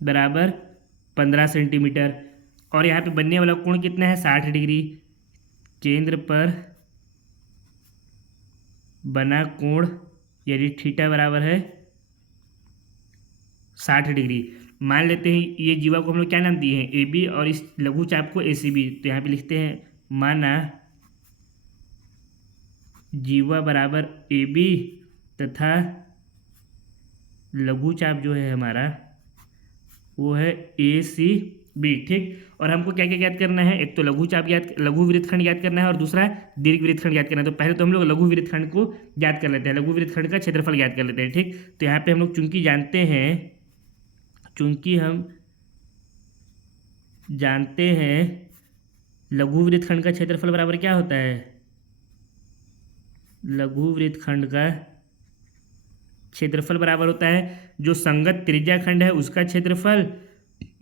बराबर 15 सेंटीमीटर और यहाँ पे बनने वाला कोण कितना है, 60 डिग्री। केंद्र पर बना कोण यानी थीटा बराबर है 60 डिग्री। मान लेते हैं ये जीवा को हम लोग क्या नाम दिए हैं, ए बी, और इस लघु चाप को ए सी बी। तो यहाँ पे लिखते हैं माना जीवा बराबर ए बी तथा लघु चाप जो है हमारा वो है ए सी बी। ठीक, और हमको क्या क्या ज्ञात करना है, एक तो लघु चाप लघु वृत्तखंड ज्ञात करना है और दूसरा दीर्घ वृत्तखंड ज्ञात करना है। तो पहले तो हम लोग लघु वृत्तखंड को ज्ञात कर लेते हैं, लघु वृत्तखंड का क्षेत्रफल ज्ञात कर लेते हैं। ठीक, तो यहाँ पे हम लोग चूंकि हम जानते हैं लघु वृत्तखंड का क्षेत्रफल बराबर क्या होता है, लघु वृत्तखंड का क्षेत्रफल बराबर होता है जो संगत त्रिज्या खंड है उसका क्षेत्रफल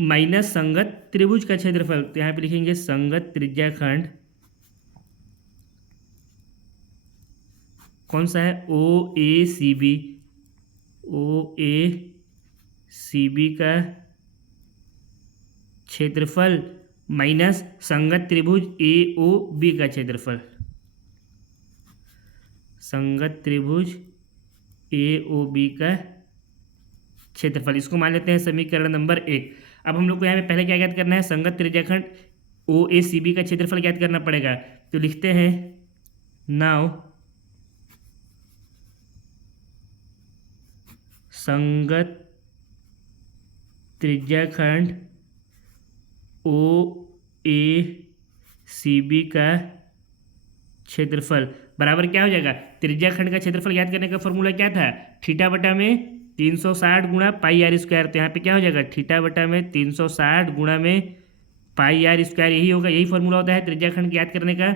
माइनस संगत त्रिभुज का क्षेत्रफल। तो यहाँ पे लिखेंगे संगत त्रिज्या खंड कौन सा है, ओ ए सी बी, ओ ए सी बी का क्षेत्रफल माइनस संगत त्रिभुज ए ओ बी का क्षेत्रफल। संगत त्रिभुज ए ओ बी का क्षेत्रफल, इसको मान लेते हैं समीकरण नंबर 1। अब हम लोग को यहाँ पे पहले क्या ज्ञात करना है, संगत त्रिज्याखंड ओ ए सी बी का क्षेत्रफल ज्ञात करना पड़ेगा। तो लिखते हैं नाउ संगत त्रिज्याखंड ओ ए सी बी का क्षेत्रफल बराबर क्या हो जाएगा, त्रिज्याखंड का क्षेत्रफल ज्ञात करने का फॉर्मूला क्या था, थीटा बटा में 360 गुणा पाई आर स्क्वायर। तो यहाँ पे क्या हो जाएगा, थीटा बटा में 360 गुणा में पाई आर स्क्वायर, यही होगा, यही फॉर्मूला होता है त्रिज्या खंड याद करने का।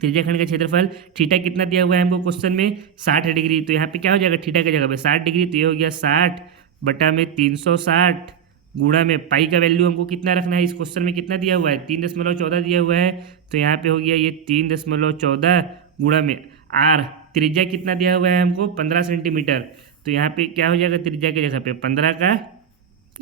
त्रिज्या खंड का क्षेत्रफल, थीटा कितना दिया हुआ है हमको क्वेश्चन में 60 डिग्री, तो यहाँ पे क्या हो जाएगा थीटा की जगह पे 60 डिग्री, तो ये हो गया 60 बटा में 360 गुणा में पाई का वैल्यू हमको कितना रखना है, इस क्वेश्चन में कितना दिया हुआ है 3.14 दिया हुआ है, तो यहाँ पे हो गया ये 3.14 गुणा में आर, त्रिज्या कितना दिया हुआ है हमको 15 सेंटीमीटर, तो यहाँ पे क्या हो जाएगा त्रिज्या की जगह पे 15 का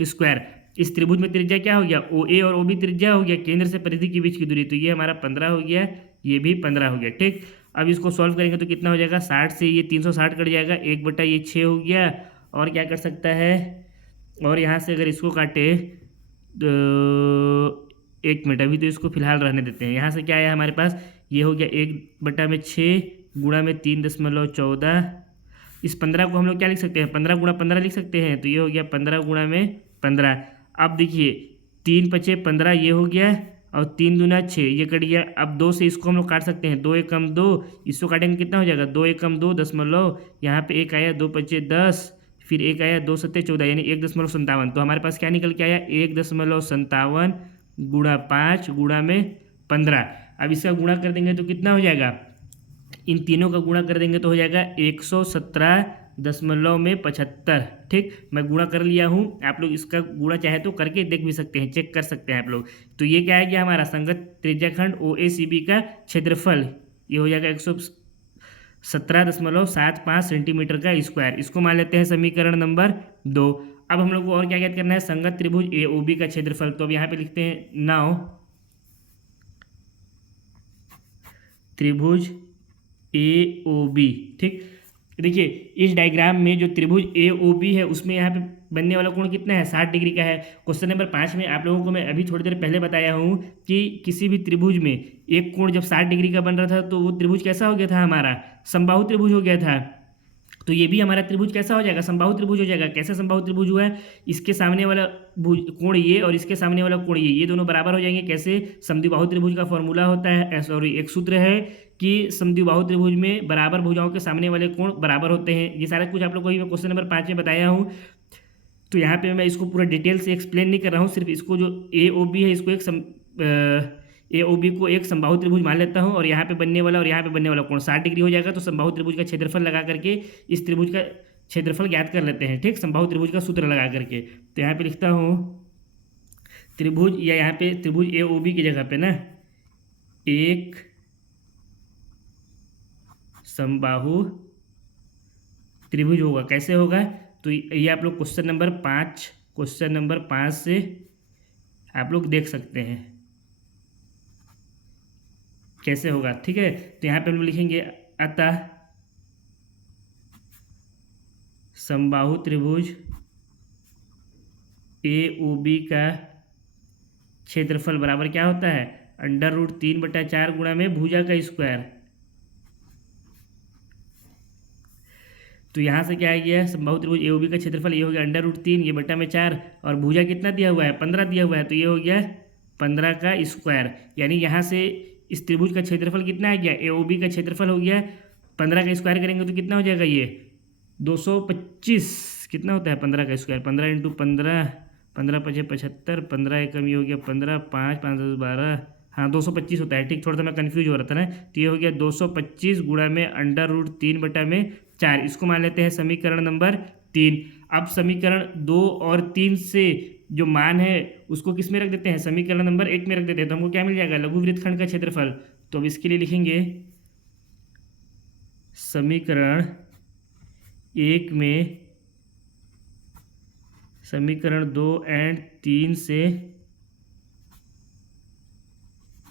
स्क्वायर। इस त्रिभुज में त्रिज्या क्या हो गया ओ ए और ओ बी त्रिज्या हो गया, केंद्र से परिधि के बीच की दूरी, तो ये हमारा 15 हो गया, ये भी 15 हो गया। ठीक, अब इसको सॉल्व करेंगे तो कितना हो जाएगा 60 से ये 360 कट जाएगा, 1 बटा ये 6 हो गया, और क्या कर सकता है, और यहाँ से अगर इसको काटे तो 1 मिनट अभी तो इसको फिलहाल रहने देते हैं। यहाँ से क्या आया हमारे पास, ये हो गया 1/6 गुणा में 3.14, इस 15 को हम लोग क्या लिख सकते हैं 15 गुणा 15 लिख सकते हैं, तो ये हो गया 15 गुणा में 15। अब देखिए 3×5 = 15 ये हो गया, और 3 दूना 6 ये कट गया। अब 2 से इसको हम लोग काट सकते हैं, 2 एकम 2, इसको काटेंगे कितना हो जाएगा 2 एकम 2 दशमलव, यहाँ पे 1 आया 2×5 = 10, फिर 1 आया 2×7 = 14, यानी 1.57, तो हमारे पास क्या निकल के आया 1.57 गुणा 5 गुणा में 15। अब इसका गुणा कर देंगे तो कितना हो जाएगा, इन तीनों का गुणा कर देंगे तो हो जाएगा 117.75। ठीक, मैं गुणा कर लिया हूँ, आप लोग इसका गुणा चाहे तो करके देख भी सकते हैं, चेक कर सकते हैं आप लोग। तो ये क्या है कि हमारा संगत त्रिज्याखंड ओ ए सी बी का क्षेत्रफल ये हो जाएगा 117.75 सेंटीमीटर का स्क्वायर, इसको मान लेते हैं समीकरण नंबर 2। अब हम लोग को और क्या याद करना है, संगत त्रिभुज ए ओ बी का क्षेत्रफल, तो अब यहाँ पे लिखते हैं नाउ त्रिभुज ए ओ बी। ठीक, देखिए इस डायग्राम में जो त्रिभुज ए ओ बी है उसमें यहाँ पे बनने वाला कोण कितना है 60 डिग्री का है। क्वेश्चन नंबर 5 में आप लोगों को मैं अभी थोड़ी देर पहले बताया हूँ कि किसी भी त्रिभुज में एक कोण जब 60 डिग्री का बन रहा था तो वो त्रिभुज कैसा हो गया था, हमारा समबाहु त्रिभुज हो गया था। तो ये भी हमारा त्रिभुज कैसा हो जाएगा, समबाहु त्रिभुज हो जाएगा। कैसे समबाहु त्रिभुज हुआ है, इसके सामने वाला कोण ये और इसके सामने वाला कोण ये दोनों बराबर हो जाएंगे। कैसे, समद्विबाहु त्रिभुज का फॉर्मूला होता है, सॉरी एक सूत्र है कि समद्विबाहु त्रिभुज में बराबर भुजाओं के सामने वाले कोण बराबर होते हैं। ये सारा कुछ आप लोग को मैं क्वेश्चन नंबर 5 में बताया हूँ, तो यहाँ पे मैं इसको पूरा डिटेल से एक्सप्लेन नहीं कर रहा हूँ, सिर्फ इसको जो ए ओ बी है इसको ए ओ बी को एक समबाहु त्रिभुज मान लेता हूँ, और यहाँ पे बनने वाला और यहाँ पे बनने वाला कोण 60 डिग्री हो जाएगा। तो समबाहु त्रिभुज का क्षेत्रफल लगा करके इस त्रिभुज का क्षेत्रफल ज्ञात कर लेते हैं। ठीक, समबाहु त्रिभुज का सूत्र लगा करके, तो यहाँ पे लिखता हूँ त्रिभुज, या यहाँ पे त्रिभुज ए ओ बी की जगह पे ना एक समबाहु त्रिभुज होगा। कैसे होगा, तो ये आप लोग क्वेश्चन नंबर 5 से आप लोग देख सकते हैं कैसे होगा। ठीक है, तो यहाँ पे हम लिखेंगे अतः समबाहु त्रिभुज ए ओ बी का क्षेत्रफल बराबर क्या होता है √3/4 गुणा में भुजा का स्क्वायर। तो यहाँ से क्या आ गया, समबाहु त्रिभुज ए ओ बी का क्षेत्रफल ये हो गया √3, ये बटा में 4, और भुजा कितना दिया हुआ है 15 दिया हुआ है, तो ये हो गया 15 का स्क्वायर। यानी यहाँ से इस त्रिभुज का क्षेत्रफल कितना आ गया, ए ओ बी का क्षेत्रफल हो गया 15 का स्क्वायर करेंगे तो कितना हो जाएगा, ये 225 कितना होता है 15 का स्क्वायर, 15 × 15, 15×5 = 75, 15 एकम ये हो गया 15, 5 5 10 12, हाँ 225 होता है। ठीक, थोड़ा सा मैं कन्फ्यूज हो रहा था ना, तो ये हो गया 225 गुणा में √3/4, इसको मान लेते हैं समीकरण नंबर 3। अब समीकरण 2 और 3 से जो मान है उसको किस में रख देते हैं, समीकरण नंबर 1 में रख देते हैं, तो हमको क्या मिल जाएगा लघु वृत्तखंड का क्षेत्रफल। तो अब इसके लिए लिखेंगे समीकरण 1 में समीकरण 2 और 3 से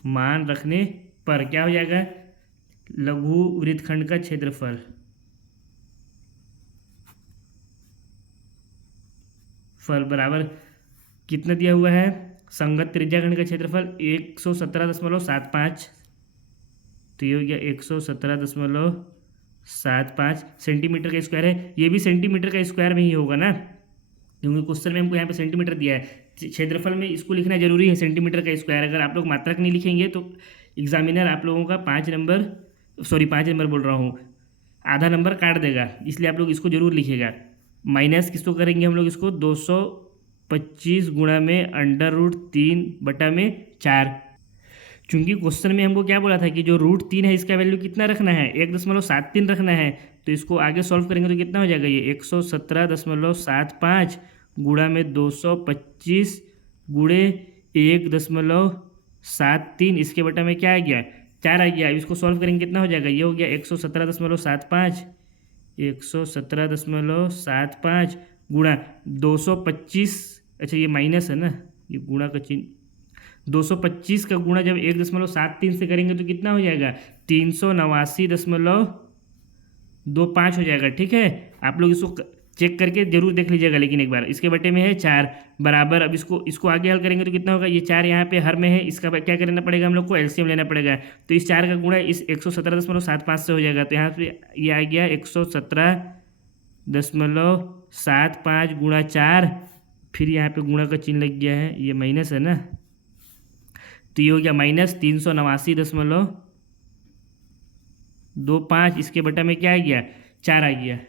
मान रखने पर क्या हो जाएगा, लघु वृत्तखंड का क्षेत्रफल बराबर कितना दिया हुआ है, संगत त्रिज्याखंड का क्षेत्रफल 117.75, तो ये हो गया 117.75 सेंटीमीटर का स्क्वायर है। ये भी सेंटीमीटर का स्क्वायर में ही होगा ना, क्योंकि क्वेश्चन में हमको यहाँ पे सेंटीमीटर दिया है। क्षेत्रफल में इसको लिखना जरूरी है सेंटीमीटर का स्क्वायर। अगर आप लोग मात्रक नहीं लिखेंगे तो एग्जामिनर आप लोगों का 5 नंबर बोल रहा हूँ, आधा नंबर काट देगा, इसलिए आप लोग इसको जरूर लिखिएगा। माइनस किसको करेंगे हम लोग, इसको 25 गुणा में √3/4। चूंकि क्वेश्चन में हमको क्या बोला था कि जो √3 है इसका वैल्यू कितना रखना है, 1.73 रखना है। तो इसको आगे सॉल्व करेंगे तो कितना हो जाएगा, ये 117.75 गुणा में 225 गुणे 1.73, इसके बटा में क्या आ गया, 4 आ गया। अब इसको सॉल्व करेंगे कितना हो जाएगा, ये हो गया 117.75 गुणा 225, अच्छा ये माइनस है ना, ये गुणा का चिन्ह, 225 का गुणा जब 1.73 से करेंगे तो कितना हो जाएगा, 389.25 हो जाएगा। ठीक है, आप लोग इसको चेक करके जरूर देख लीजिएगा, लेकिन एक बार इसके बटे में है 4 बराबर। अब इसको आगे हल करेंगे तो कितना होगा, ये 4 यहाँ पे हर में है, इसका क्या करना पड़ेगा, हम लोग को एलसीएम लेना पड़ेगा। तो इस 4 का गुणा इस 117.75 से हो जाएगा। तो यहाँ पे ये आ गया 117.75 गुणा 4, फिर यहाँ पे गुणा का चिन्ह लग गया है, ये माइनस है ना, तो ये हो गया -389.25, इसके बटा में क्या आ गया, 4 आ गया।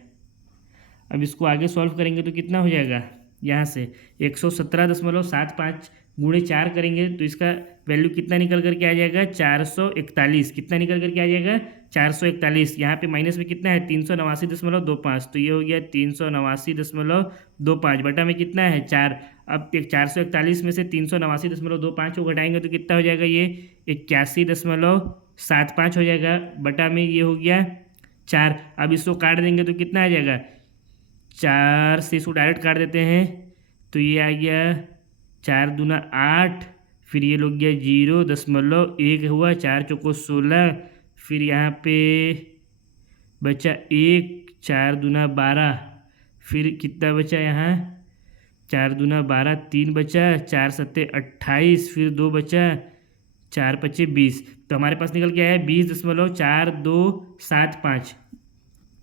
अब इसको आगे सॉल्व करेंगे तो कितना हो जाएगा, यहाँ से 117.75 गुणे 4 करेंगे तो इसका वैल्यू कितना निकल करके आ जाएगा, 441। कितना निकल करके आ जाएगा, 441। यहाँ पे माइनस में कितना है, 389.25, तो ये हो गया 389.25 बटा में कितना है, 4। अब 441 में से 389.25 को घटाएंगे तो कितना हो जाएगा, ये 81.75 हो जाएगा, बटा में ये हो गया 4। अब इसको काट देंगे तो कितना आ जाएगा, 4 से इसको डायरेक्ट काट देते हैं तो ये आ गया 4 दूना 8, फिर ये लोग गया 0.1 हुआ, 4 चौको 16, फिर यहाँ पे बचा 1, 4 दूना 12, फिर कितना बचा यहाँ, 4 दूना 12, 3 बचा, 4 सत्ते 28, फिर 2 बचा, 4 पचे 20। तो हमारे पास निकल के आया 20.4275।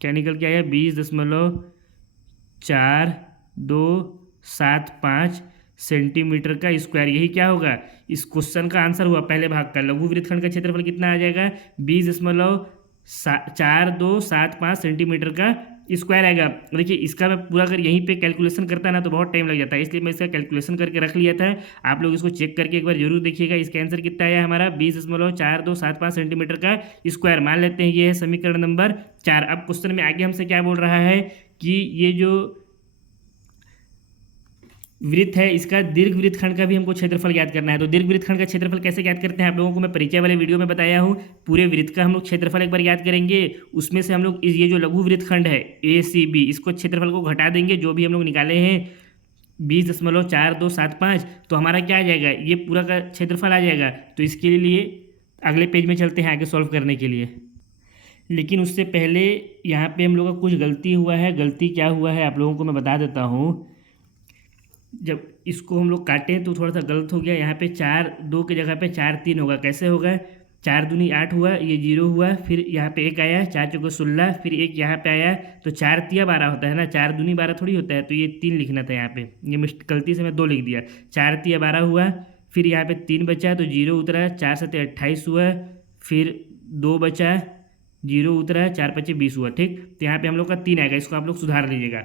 क्या निकल के आया, 20.4275 सेंटीमीटर का स्क्वायर। यही क्या होगा, इस क्वेश्चन का आंसर हुआ पहले भाग का। लघु वृत्तखंड का क्षेत्रफल कितना आ जाएगा, 20.4275 सेंटीमीटर का स्क्वायर आएगा। देखिए इसका मैं पूरा अगर यहीं पे कैलकुलेशन करता ना तो बहुत टाइम लग जाता है, इसलिए मैं इसका कैलकुलेशन करके रख लिया था। आप लोग इसको चेक करके एक बार जरूर देखिएगा। इसका आंसर कितना आया हमारा, 20.4275 सेंटीमीटर का स्क्वायर। मान लेते हैं ये है समीकरण नंबर 4। अब क्वेश्चन में आगे हमसे क्या बोल रहा है कि ये जो वृत्त है इसका दीर्घ वृत्तखंड का भी हमको क्षेत्रफल ज्ञात करना है। तो दीर्घ वृत्तखंड का क्षेत्रफल कैसे ज्ञात करते हैं आप लोगों को मैं परिचय वाले वीडियो में बताया हूँ। पूरे वृत्त का हम लोग क्षेत्रफल एक बार ज्ञात करेंगे, उसमें से हम लोग ये जो लघु वृत्तखंड है ACB, इसको क्षेत्रफल को घटा देंगे, जो भी हम लोग निकाले हैं 20.4275, तो हमारा क्या आ जाएगा, ये पूरा का क्षेत्रफल आ जाएगा। तो इसके लिए अगले पेज में चलते हैं आगे सॉल्व करने के लिए। लेकिन उससे पहले यहाँ पे हम लोग का कुछ गलती हुआ है। गलती क्या हुआ है आप लोगों को मैं बता देता हूँ। जब इसको हम लोग काटें तो थोड़ा सा गलत हो गया। यहाँ पे 4 2 की जगह पे 4 3 होगा। कैसे होगा, 4 दूनी 8 हुआ, ये 0 हुआ, फिर यहाँ पे 1 आया, 4 चौको 16, फिर 1 यहाँ पे आया, तो 4 तिया 12 होता है ना, 4 दूनी 12 थोड़ी होता है, तो ये 3 लिखना था यहाँ पे, ये गलती से मैं 2 लिख दिया। 4 तिया 12 हुआ, फिर यहाँ पे 3 बचा तो 0 उतरा, 4 सत्ते 28 हुआ, फिर 2 बचा, 0 उतरा, 4 पचे 20 हुआ। ठीक, तो यहाँ पे हम लोग का 3 आएगा, इसको आप लोग सुधार लीजिएगा।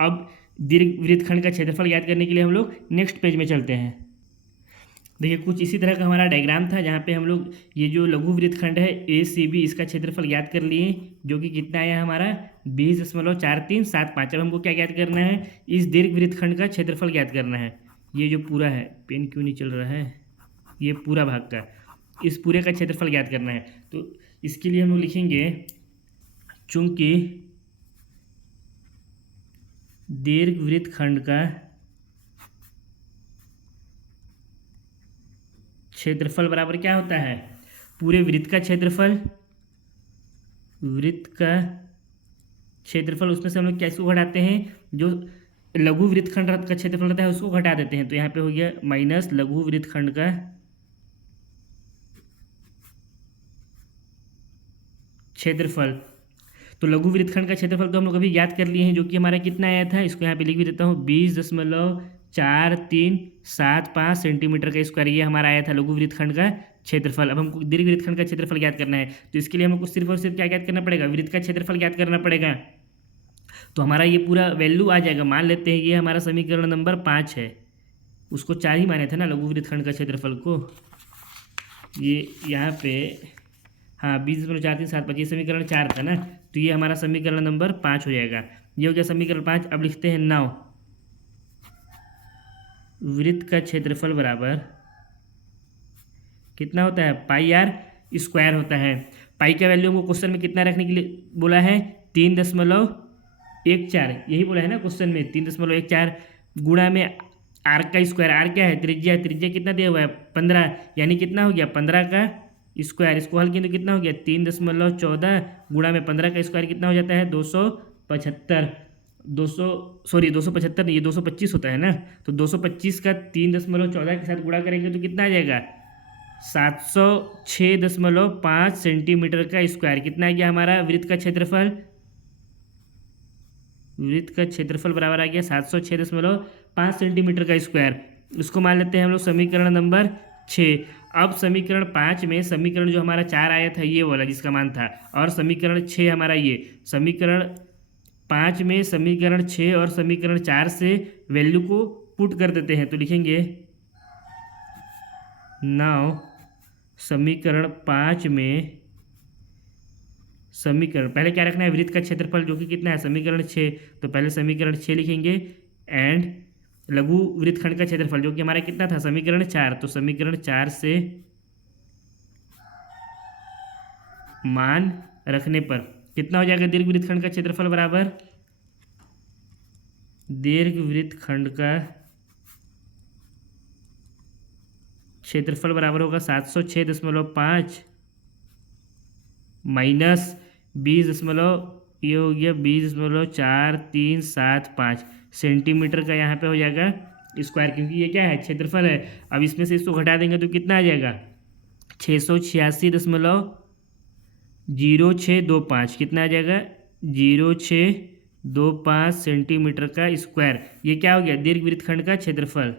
अब दीर्घ वृत्तखंड का क्षेत्रफल ज्ञात करने के लिए हम लोग नेक्स्ट पेज में चलते हैं। देखिए कुछ इसी तरह का हमारा डायग्राम था, जहाँ पे हम लोग ये जो लघु वृत्तखंड है ACB, इसका क्षेत्रफल ज्ञात कर लिए, जो कि कितना आया हमारा 20.4375। अब हमको क्या ज्ञात करना है, इस दीर्घ वृत्तखंड का क्षेत्रफल ज्ञात करना है। ये जो पूरा है, पेन क्यों नहीं चल रहा है, ये पूरा भाग का, इस पूरे का क्षेत्रफल ज्ञात करना है। तो इसके लिए हम लोग लिखेंगे, चूंकि दीर्घ वृत्तखंड का क्षेत्रफल बराबर क्या होता है, पूरे वृत्त का क्षेत्रफल, वृत्त का क्षेत्रफल, उसमें से हम लोग कैसे घटाते हैं, जो लघु वृत्तखंड का क्षेत्रफल रहता है उसको घटा देते हैं। तो यहाँ पे हो गया माइनस लघु वृत्तखंड का क्षेत्रफल। तो लघु वृत्तखंड का क्षेत्रफल तो हम लोग अभी याद कर लिए हैं, जो कि हमारा कितना आया था, इसको यहाँ पे लिख भी देता हूँ, 20.4375 सेंटीमीटर का स्क्वायर, ये हमारा आया था लघु वृत्तखंड का क्षेत्रफल। अब हमको दीर्घ वृत्तखंड का क्षेत्रफल ज्ञात करना है, तो इसके लिए हमको सिर्फ और सिर्फ क्या ज्ञात करना पड़ेगा, वृत्त का क्षेत्रफल ज्ञात करना पड़ेगा। तो हमारा ये पूरा वैल्यू आ जाएगा। मान लेते हैं ये हमारा समीकरण नंबर 5 है, उसको 4 ही माने थे ना लघु वृत्तखंड का क्षेत्रफल को। ये यहाँ पे हाँ 20.4375 ये समीकरण 4 था ना, तो ये हमारा समीकरण नंबर 5 हो जाएगा। ये हो गया समीकरण 5। अब लिखते हैं 9 वृत्त का क्षेत्रफल बराबर कितना होता है, पाई आर स्क्वायर होता है। पाई का वैल्यू हमको क्वेश्चन में कितना रखने के लिए बोला है, 3.14, यही बोला है ना क्वेश्चन में, 3.14 गुणा में आर का स्क्वायर। आर क्या है, त्रिज्या। त्रिज्या कितना दिया हुआ है, 15, यानी कितना हो गया 15 का स्क्वायर। इसको हल किया तो कितना हो गया 3.14 गुणा में 15 का स्क्वायर कितना हो जाता है 275। 275 नहीं, ये 225 होता है ना। तो 225 का 3.14 के साथ गुणा करेंगे तो कितना आ जाएगा 706.5 सेंटीमीटर का स्क्वायर। कितना आ गया हमारा वृत्त का क्षेत्रफल, वृत्त का क्षेत्रफल बराबर आ गया 706.5 सेंटीमीटर का स्क्वायर। उसको मान लेते हैं हम लोग समीकरण नंबर 6। अब समीकरण 5 में समीकरण जो हमारा 4 आया था ये वाला जिसका मान था, और समीकरण 6 हमारा ये, समीकरण 5 में समीकरण 6 और समीकरण 4 से वैल्यू को पुट कर देते हैं। तो लिखेंगे 9 समीकरण 5 में समीकरण, पहले क्या रखना है वृत्त का क्षेत्रफल जो कि कितना है समीकरण 6, तो पहले समीकरण 6 लिखेंगे, एंड लघु वृत्तखंड का क्षेत्रफल जो कि हमारा कितना था समीकरण 4, तो समीकरण 4 से मान रखने पर कितना हो जाएगा दीर्घ वृत्तखंड का क्षेत्रफल बराबर, दीर्घ वृत्तखंड का क्षेत्रफल बराबर होगा 706.5 माइनस 20 ये हो गया 20.4375 सेंटीमीटर का यहाँ पे हो जाएगा स्क्वायर, क्योंकि ये क्या है क्षेत्रफल है। अब इसमें से इसको घटा देंगे तो कितना आ जाएगा 686.0625, कितना आ जाएगा 0625 सेंटीमीटर का स्क्वायर। ये क्या हो गया दीर्घ वृत्तखंड का क्षेत्रफल।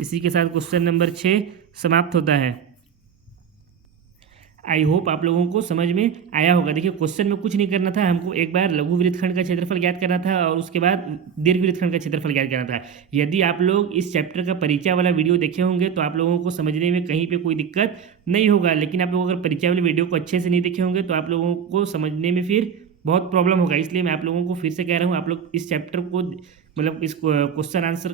इसी के साथ क्वेश्चन नंबर 6 समाप्त होता है। आई होप आप लोगों को समझ में आया होगा। देखिए क्वेश्चन में कुछ नहीं करना था, हमको एक बार लघु वृत्तखंड का क्षेत्रफल ज्ञात करना था और उसके बाद दीर्घ वृत्तखंड का क्षेत्रफल ज्ञात करना था। यदि आप लोग इस चैप्टर का परिचय वाला वीडियो देखे होंगे तो आप लोगों को समझने में कहीं पे कोई दिक्कत नहीं होगा, लेकिन आप लोग अगर परिचय वाले वीडियो को अच्छे से नहीं देखे होंगे तो आप लोगों को समझने में फिर बहुत प्रॉब्लम होगा। इसलिए मैं आप लोगों को फिर से कह रहा हूँ, आप लोग इस चैप्टर को मतलब इस क्वेश्चन आंसर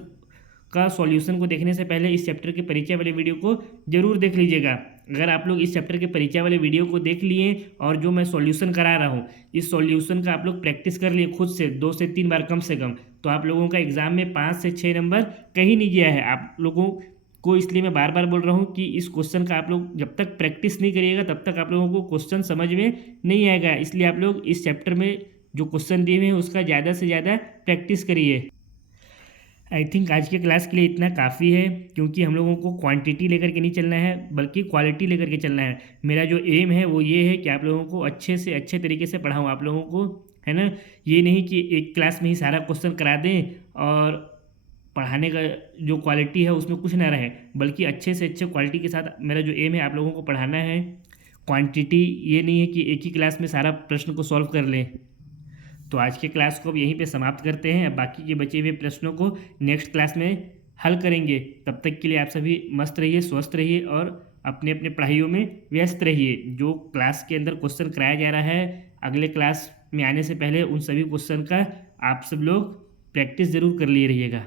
का सॉल्यूशन को देखने से पहले इस चैप्टर के परिचय वाले वीडियो को जरूर देख लीजिएगा। अगर आप लोग इस चैप्टर के परिचय वाले वीडियो को देख लिए और जो मैं सॉल्यूशन करा रहा हूँ इस सॉल्यूशन का आप लोग प्रैक्टिस कर लिए खुद से 2 से 3 बार कम से कम, तो आप लोगों का एग्जाम में 5 से 6 नंबर कहीं नहीं गया है आप लोगों को। इसलिए मैं बार बार बोल रहा हूँ कि इस क्वेश्चन का आप लोग जब तक प्रैक्टिस नहीं करिएगा तब तक आप लोगों को क्वेश्चन समझ में नहीं आएगा। इसलिए आप लोग इस चैप्टर में जो क्वेश्चन दिए हुए हैं उसका ज़्यादा से ज़्यादा प्रैक्टिस करिए। आई थिंक आज के क्लास के लिए इतना काफ़ी है, क्योंकि हम लोगों को क्वांटिटी लेकर के नहीं चलना है बल्कि क्वालिटी लेकर के चलना है। मेरा जो एम है वो ये है कि आप लोगों को अच्छे से अच्छे तरीके से पढ़ाऊँ आप लोगों को, है ना। ये नहीं कि एक क्लास में ही सारा क्वेश्चन करा दें और पढ़ाने का जो क्वालिटी है उसमें कुछ ना रहे, बल्कि अच्छे से अच्छे क्वालिटी के साथ मेरा जो एम है आप लोगों को पढ़ाना है। क्वांटिटी ये नहीं है कि एक ही क्लास में सारा प्रश्न को सॉल्व कर लें। तो आज के क्लास को अब यहीं पे समाप्त करते हैं। अब बाकी के बचे हुए प्रश्नों को नेक्स्ट क्लास में हल करेंगे। तब तक के लिए आप सभी मस्त रहिए, स्वस्थ रहिए और अपने अपने पढ़ाइयों में व्यस्त रहिए। जो क्लास के अंदर क्वेश्चन कराया जा रहा है अगले क्लास में आने से पहले उन सभी क्वेश्चन का आप सब लोग प्रैक्टिस ज़रूर कर लिए रहिएगा।